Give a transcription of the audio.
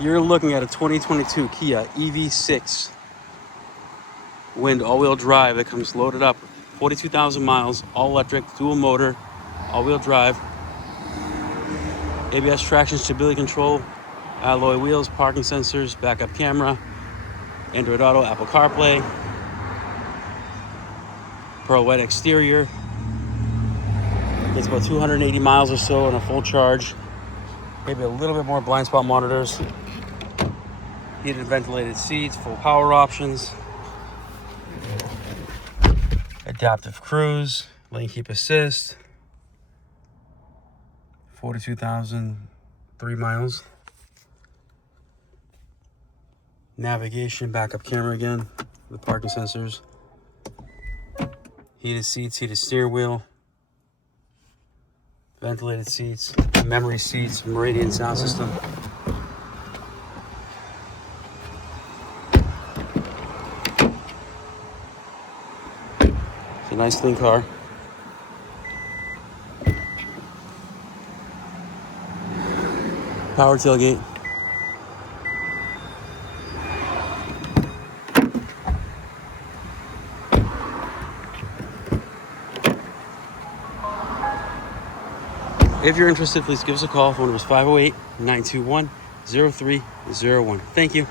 You're looking at a 2022 Kia EV6 Wind all-wheel drive that comes loaded up. 42,000 miles, all electric, dual motor, all-wheel drive. ABS traction stability control, alloy wheels, parking sensors, backup camera, Android Auto, Apple CarPlay, pearl white exterior. Gets about 280 miles or so on a full charge. Maybe a little bit more blind spot monitors. Heated and ventilated seats, full power options. Adaptive cruise, lane keep assist. 42,003 miles. Navigation, backup camera again, with parking sensors. Heated seats, heated steering wheel. Ventilated seats, memory seats, Meridian sound system. It's a nice clean car. Power tailgate. If you're interested, please give us a call. Phone number is 508-921-0301. Thank you.